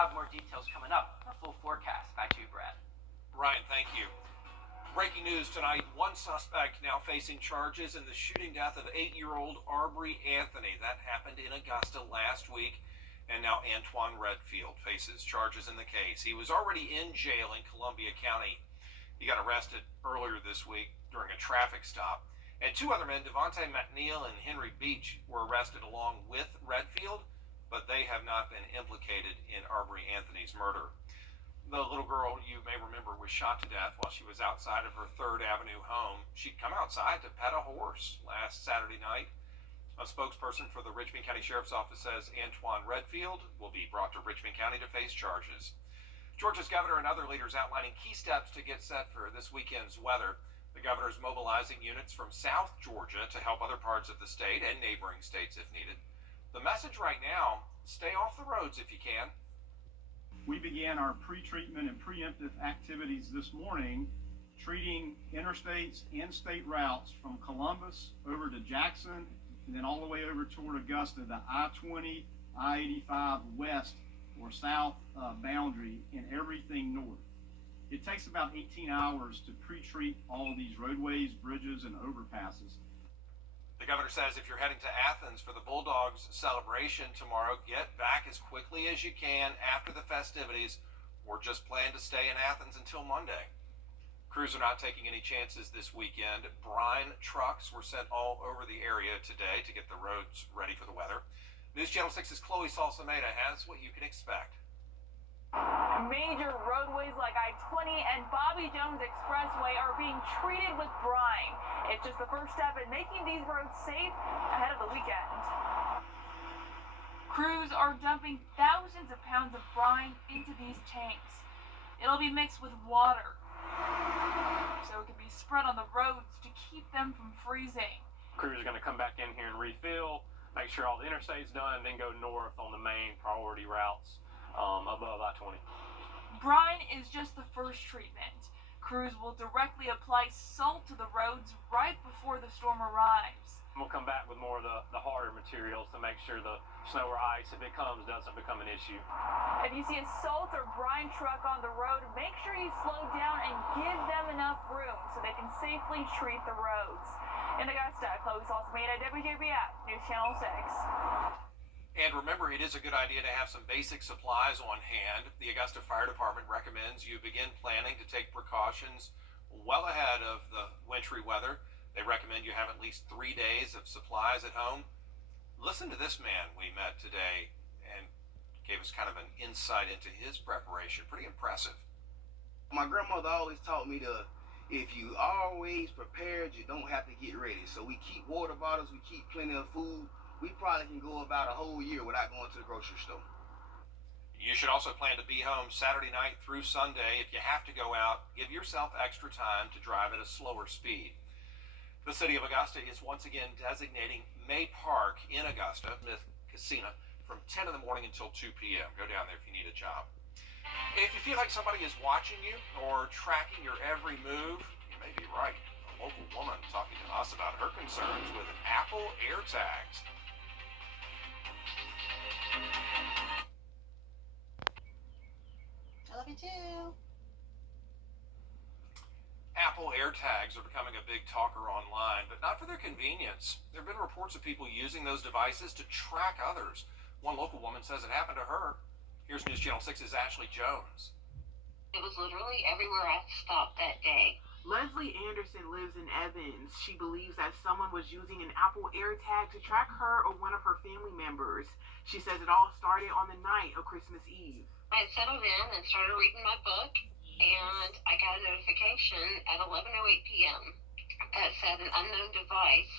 have more details coming up. A full forecast. Back to you, Brad. Ryan, thank you. Breaking news tonight, one suspect now facing charges in the shooting death of 8-year-old Arbery Anthony. That happened in Augusta last week, and now Antoine Redfield faces charges in the case. He was already in jail in Columbia County. He got arrested earlier this week during a traffic stop. And two other men, Devontae McNeil and Henry Beach, were arrested along with Redfield, but they have not been implicated in Arbery Anthony's murder. The little girl, you may remember, was shot to death while she was outside of her 3rd Avenue home. She'd come outside to pet a horse last Saturday night. A spokesperson for the Richmond County Sheriff's Office says Antoine Redfield will be brought to Richmond County to face charges. Georgia's governor and other leaders outlining key steps to get set for this weekend's weather. The governor's mobilizing units from South Georgia to help other parts of the state and neighboring states if needed. The message right now, stay off the roads if you can. We began our pre-treatment and preemptive activities this morning, treating interstates and state routes from Columbus over to Jackson, and then all the way over toward Augusta, the I-20, I-85 west or south boundary, and everything north. It takes about 18 hours to pre-treat all of these roadways, bridges, and overpasses. The governor says if you're heading to Athens for the Bulldogs celebration tomorrow, get back as quickly as you can after the festivities, or just plan to stay in Athens until Monday. Crews are not taking any chances this weekend. Brine trucks were sent all over the area today to get the roads ready for the weather. News Channel 6's Chloe Salsameda has what you can expect. Major roadways like I-20 and Bobby Jones Expressway are being treated with brine. It's just the first step in making these roads safe ahead of the weekend. Crews are dumping thousands of pounds of brine into these tanks. It'll be mixed with water, so it can be spread on the roads to keep them from freezing. Crews are going to come back in here and refill, make sure all the interstate's done, and then go north on the main priority routes above I-20. Brine is just the first treatment. Crews will directly apply salt to the roads right before the storm arrives. We'll come back with more of the harder materials to make sure the snow or ice, if it comes, doesn't become an issue. If you see a salt or brine truck on the road, make sure you slow down and give them enough room so they can safely treat the roads. In Augusta, Chloe Salsameda, Wjbf, News Channel 6. And remember, it is a good idea to have some basic supplies on hand. The Augusta Fire Department recommends you begin planning to take precautions well ahead of the wintry weather. They recommend you have at least 3 days of supplies at home. Listen to this man we met today and gave us kind of an insight into his preparation. Pretty impressive. My grandmother always taught me if you always prepared, you don't have to get ready. So we keep water bottles, we keep plenty of food. We probably can go about a whole year without going to the grocery store. You should also plan to be home Saturday night through Sunday. If you have to go out, give yourself extra time to drive at a slower speed. The city of Augusta is once again designating May Park in Augusta, Smith Casino, from 10 in the morning until 2 p.m. Go down there if you need a job. If you feel like somebody is watching you or tracking your every move, you may be right. A local woman talking to us about her concerns with Apple AirTags. I love you too. Apple AirTags are becoming a big talker online, but not for their convenience. There have been reports of people using those devices to track others. One local woman says it happened to her. Here's News Channel 6's Ashley Jones. It was literally everywhere I stopped that day. Leslie Anderson lives in Evans. She believes that someone was using an Apple AirTag to track her or one of her family members. She says it all started on the night of Christmas Eve. I had settled in and started reading my book, and I got a notification at 11:08 p.m. that said an unknown device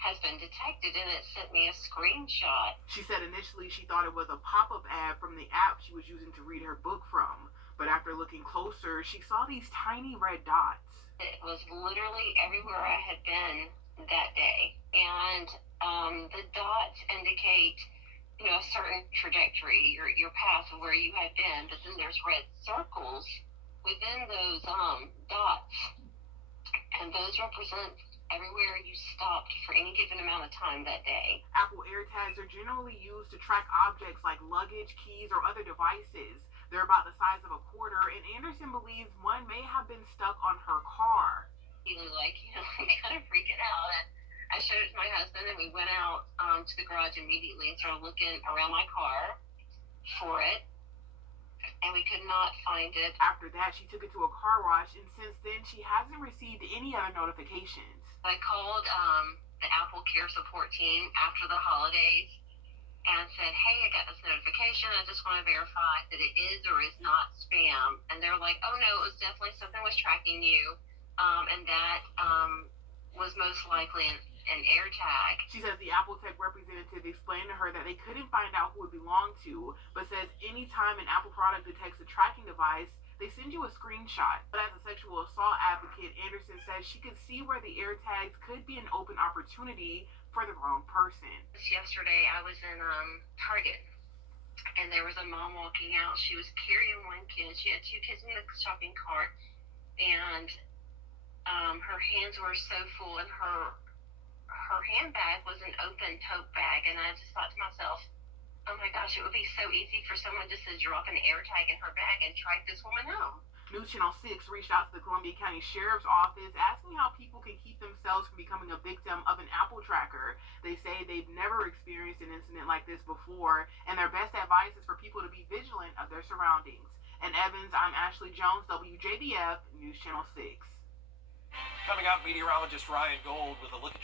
has been detected, and it sent me a screenshot. She said initially she thought it was a pop-up ad from the app she was using to read her book from. But after looking closer, she saw these tiny red dots. It was literally everywhere I had been that day. And the dots indicate, a certain trajectory, your path of where you had been. But then there's red circles within those dots. And those represent everywhere you stopped for any given amount of time that day. Apple AirTags are generally used to track objects like luggage, keys, or other devices. They're about the size of a quarter, and Anderson believes one may have been stuck on her car. Feeling like, kind of freaking out. And I showed it to my husband, and we went out to the garage immediately and started looking around my car for it, and we could not find it. After that, she took it to a car wash, and since then, she hasn't received any other notifications. I called the Apple Care Support team after the holidays and said, hey, I got this notification. I just want to verify that it is or is not spam. And they're like, oh, no, it was definitely something was tracking you. And that was most likely an AirTag. She says the Apple Tech representative explained to her that they couldn't find out who it belonged to, but says anytime an Apple product detects a tracking device, they send you a screenshot. But as a sexual assault advocate, Anderson says she could see where the AirTags could be an open opportunity for the wrong person. Yesterday, I was in Target, and there was a mom walking out. She was carrying one kid. She had two kids in the shopping cart, and her hands were so full, and her handbag was an open tote bag. And I just thought to myself, oh my gosh, it would be so easy for someone just to drop an AirTag in her bag and track this woman home. News Channel 6 reached out to the Columbia County Sheriff's Office asking how people can keep themselves from becoming a victim of an Apple tracker. They say they've never experienced an incident like this before, and their best advice is for people to be vigilant of their surroundings. In Evans, I'm Ashley Jones, WJBF, News Channel 6. Coming up, meteorologist Ryan Gold with a look at